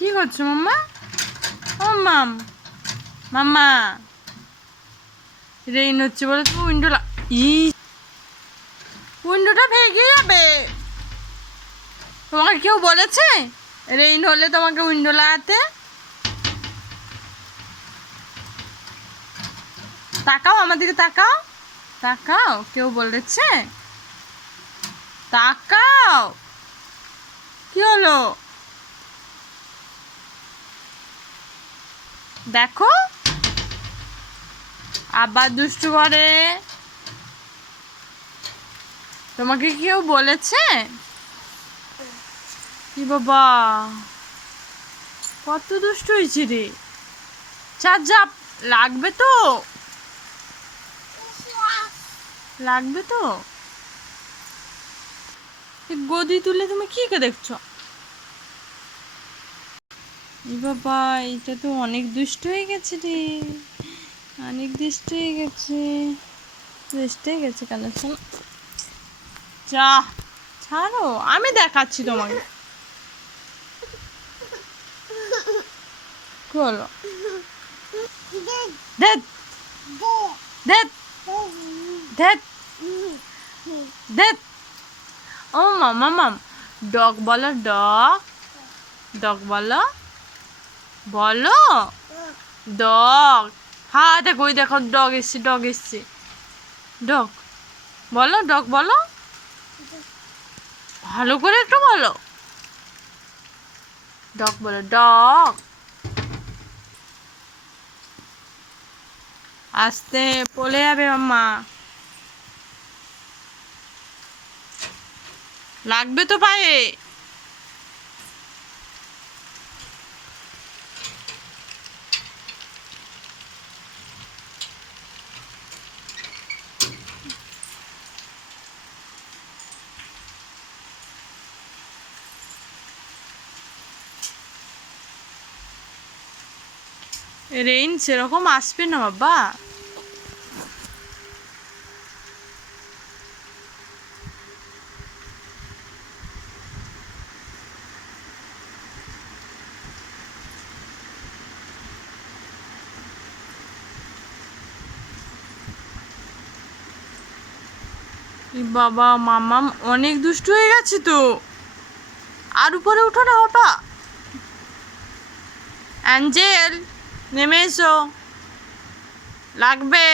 কি করছো মাম্মা? ও মাম্মা রেইন হচ্ছে বলে তুমি উইন্ডোটা ভেঙে যাবে। তোমাকে কেউ বলেছে রেইন হলে তোমাকে উইন্ডো লাগাতে? তাকাও আমার দিকে, তাকাও তাকাও, কেউ বলেছে? তাকাও, কি হলো দেখো, আবার দুষ্টু করে। তোমাকে কেউ বলেছে? কি বাবা, কত দুষ্টু হয়েছি রে। চাপ লাগবে তো, লাগবে তো। গদি তুলে তুমি কি কে দেখছো? বাবা, এটা তো অনেক দুষ্ট হয়ে গেছে রে, অনেক দুষ্ট হয়ে গেছে, দুষ্ট হয়ে গেছে কেন? শোনো, যা ছাড়ো, আমি দেখাচ্ছি তোমাকে। কি হলো? দেখ দেখ দেখ দেখ। ও মামা, ডগ বলো, ডগ, ডগ বলো, বলো ডগ। হ্যাঁ দেখো, ওই দেখো ডগ এসছে, ডগ এসছে, ডগ বলো, ডগ বলো, ভালো করে একটু বলো, ডগ বলো, ডগ। আস্তে পড়ে যাবে মাম্মা, লাগবে তো পায়ে। রেইন সেরকম আসবে না বাবা। বাবা মামাম অনেক দুষ্টু হয়ে গেছে তো, আর উপরে উঠো না বাবা। অ্যাঞ্জেল নেমে এসো, লাগবে,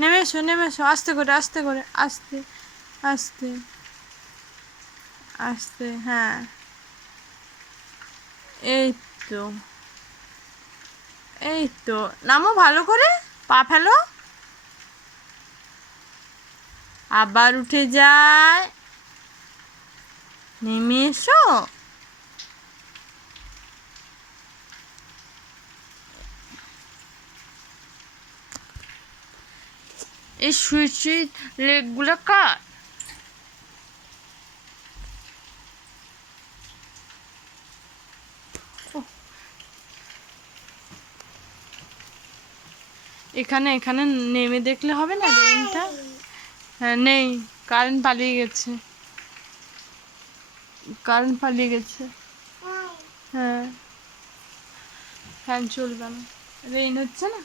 নেমে এসো, নেমে এসো, আস্তে করে, আস্তে করে, আস্তে আস্তে আস্তে, হ্যাঁ এই তো, এই তো, নামো ভালো করে, পা ফেলো, আবার উঠে যায়, নেমে এসো। এই সুইট সুইট লেগগুলো কার? এখানে এখানে নেমে দেখলে হবে না রেইনটা? হ্যাঁ নেই, কারেন্ট পালিয়ে গেছে, কারেন্ট পালিয়ে গেছে। হ্যাঁ, ফ্যান চলবে না, রেইন হচ্ছে না।